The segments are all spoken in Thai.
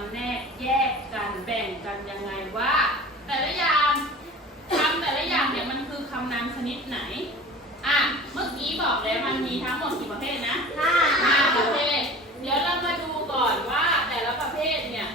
ำแนกแยกกันแบ่งกันยังไงว่า แต่ละอย่างคำแต่ละอย่างเนี่ยมันคือคำนามชนิดไหน อะ เมื่อกี้บอกแล้วมันมีทั้งหมดกี่ประเภทนะห้าห้ประเภท เดี๋ยวเรามาดูก่อนว่าแต่ละประเภทเนี่ย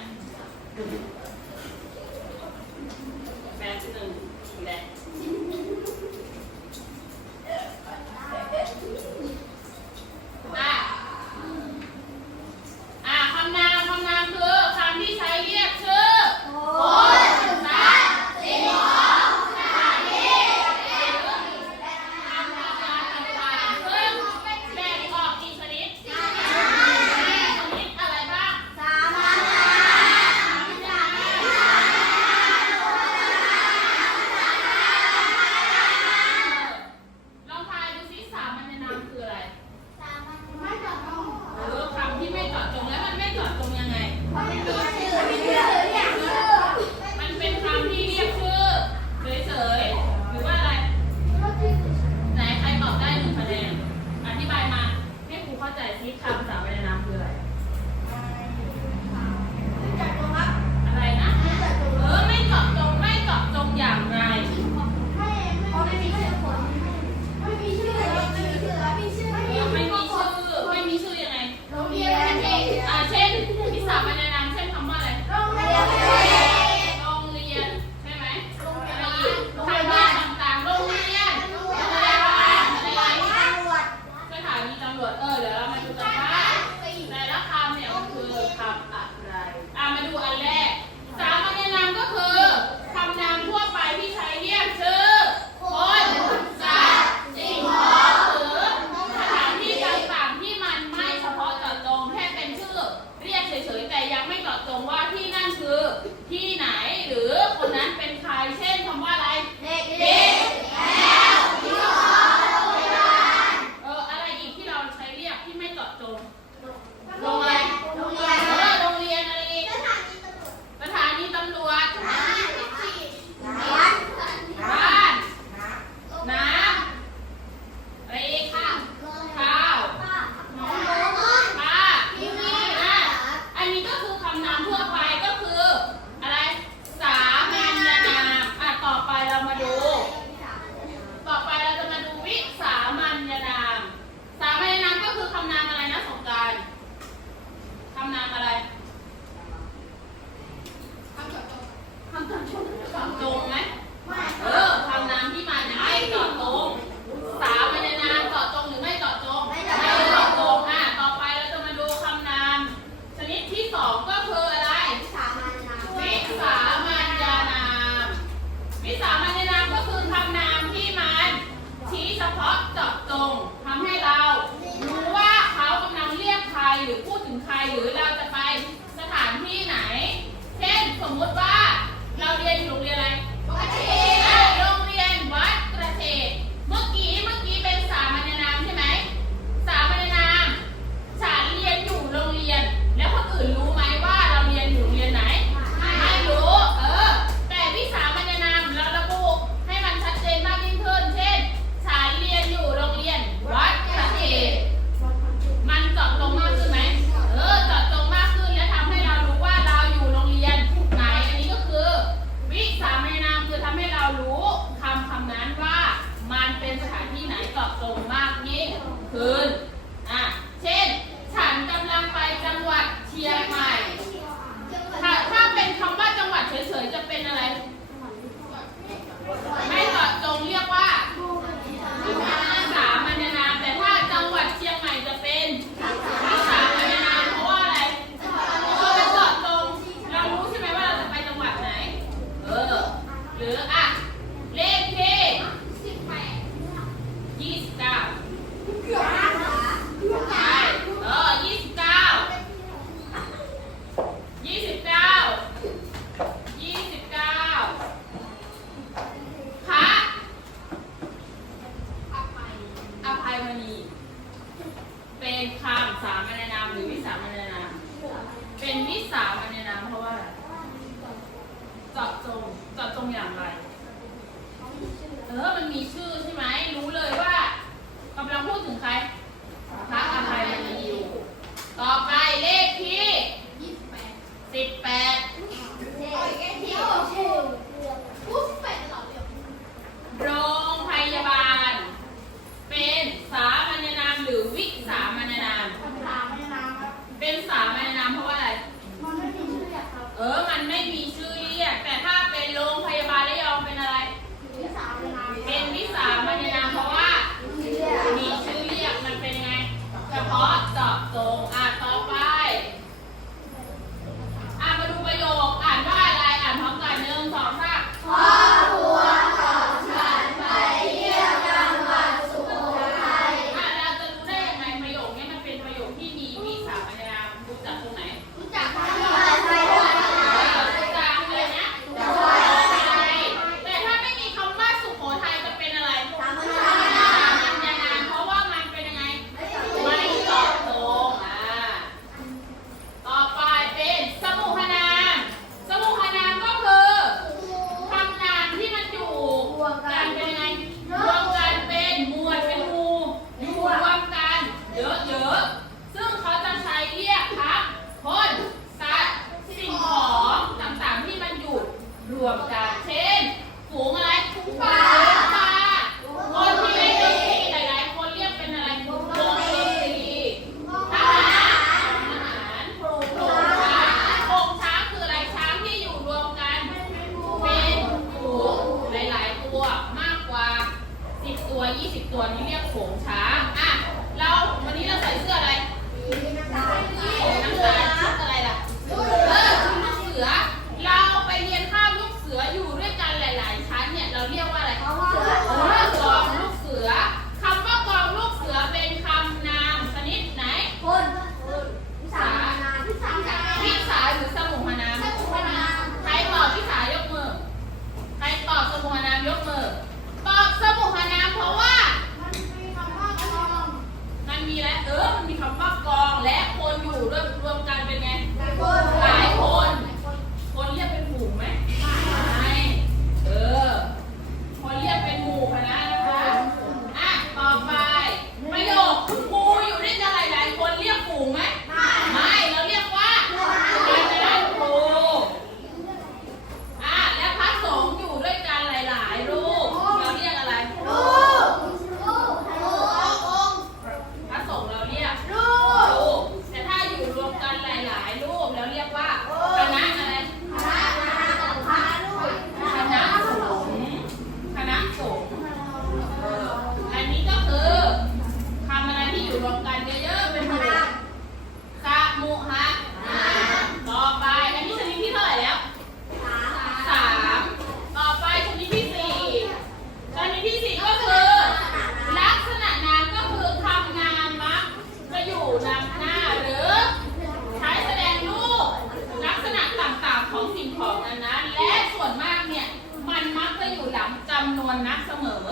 ำจำนวนนับเสมอ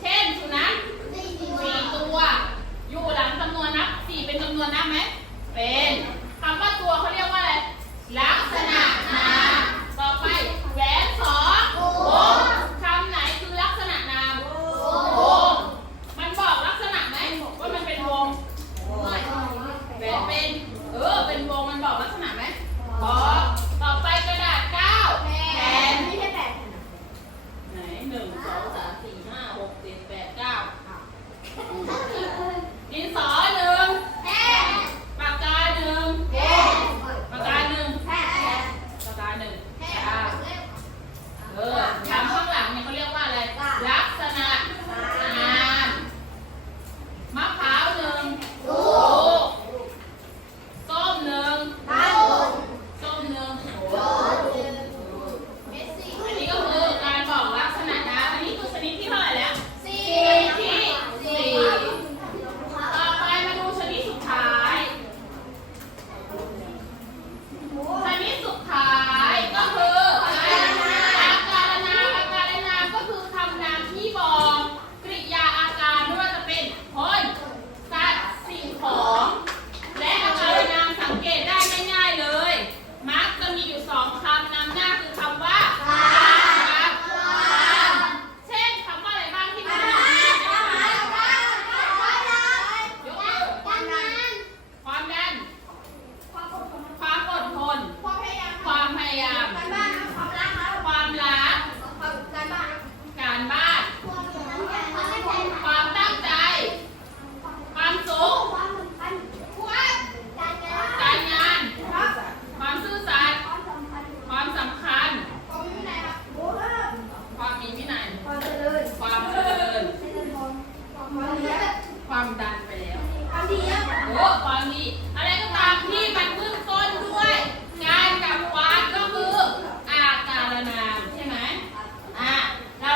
เช่นสุนัขสี่ตัว อยู่หลังจำนวนนับสี่เป็นจำนวนนับไหมเป็นคำว่าตัวเขาเรียกว่าอะไรลักษณะ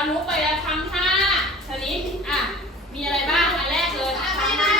ลุกไปแล้วทำท่าชนี้อะ มีอะไรบ้างอันแรกเลยท่า